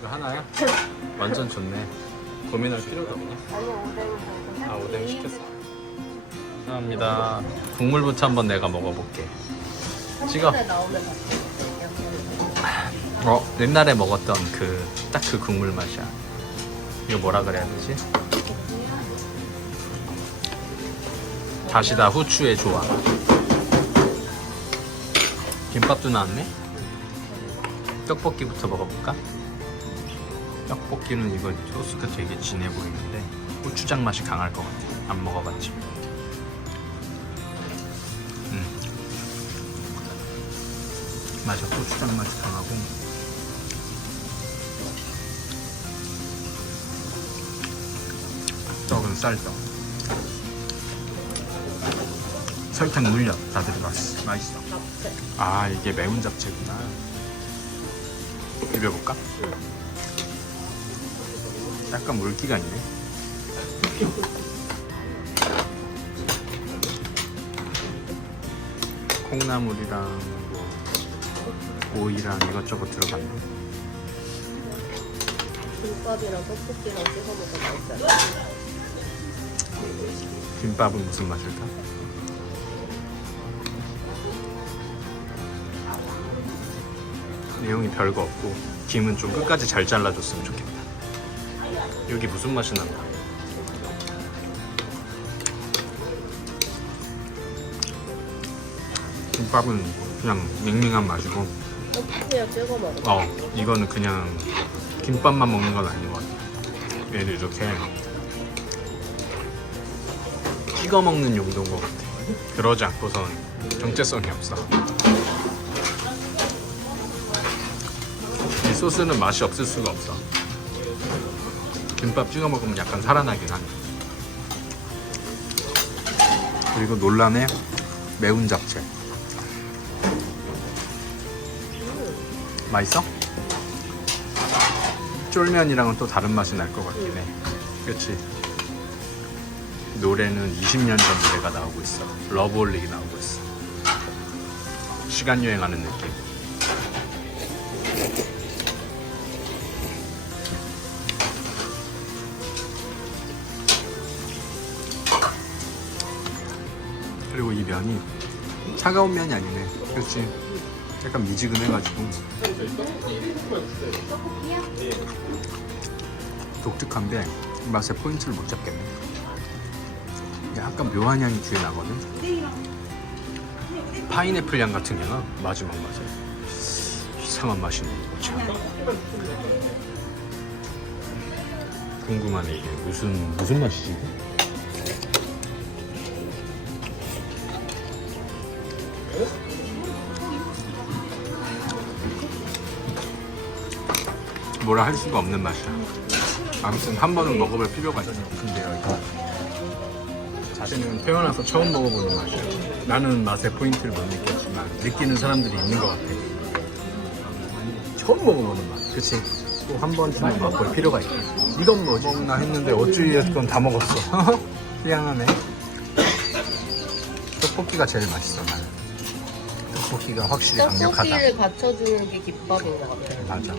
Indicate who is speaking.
Speaker 1: 이거 하나야? 완전 좋네. 고민할 필요가 없네.
Speaker 2: 아 오뎅
Speaker 1: 시켰어. 감사합니다. 국물부터 한번 내가 먹어볼게. 찍어. 어 옛날에 먹었던 그 딱 그 국물 맛이야. 이거 뭐라 그래야 되지? 다시다 후추의 조화. 김밥도 나왔네. 떡볶이부터 먹어볼까? 떡볶이는 이거 소스가 되게 진해 보이는데 고추장 맛이 강할 것 같아. 안 먹어봤지. 음. 맞아, 고추장 맛이 강하고. 떡은 쌀떡. 설탕 물엿 다 들어갔어. 맛있어. 아 이게 매운 잡채구나. 비벼볼까? 약간 물기가 있네. 콩나물이랑 뭐 오이랑 이것저것 들어갔네.
Speaker 2: 김밥이랑 떡볶이랑 찍어 먹으면 맛있어요.
Speaker 1: 김밥은 무슨 맛일까? 내용이 별거 없고 김은 좀 끝까지 잘 잘라줬으면 좋겠다. 여기 무슨 맛이 날까? 김밥은 그냥 밍밍한 맛이고
Speaker 2: 찍어 먹으면
Speaker 1: 어 이거는 그냥 김밥만 먹는 건 아닌 것 같아. 얘를 이렇게 찍어 먹는 용도인 것 같아. 그러지 않고선 정체성이 없어. 이 소스는 맛이 없을 수가 없어. 김밥 찍어 먹으면 약간 살아나긴 하네. 그리고 논란의 매운 잡채. 맛있어? 쫄면이랑은 또 다른 맛이 날 것 같긴 해. 그치? 노래는 20년 전 노래가 나오고 있어. 러브홀릭이 나오고 있어. 시간 여행하는 느낌. 그리고 이 면이 차가운 면이 아니네. 그렇지? 약간 미지근해가지고 독특한데 맛의 포인트를 못 잡겠네. 약간 묘한 향이 뒤에 나거든. 파인애플 향 같은 게 나. 마지막 맛에 이상한 맛이 나는 거지. 궁금하네 이게 무슨 무슨 맛이지? 뭐라 할 수가 없는 맛이야. 아무튼 한 번은 먹어볼 필요가 있어. 근데요, 이거. 자신은 태어나서 처음 먹어보는 맛이야. 나는 맛의 포인트를 못 느꼈지만 느끼는 사람들이 있는 것 같아. 처음 먹어보는 맛. 그치? 또 한 번쯤은 맛볼 필요가 있다. 이건 뭐지? 먹나 했는데 어찌됐건 다 먹었어. 희한하네. 떡볶이가 제일 맛있어, 나는. 떡볶이가 확실히 강력하다.
Speaker 2: 떡볶이를 받쳐주는 게 김밥인 것 같아요.
Speaker 1: 맞아.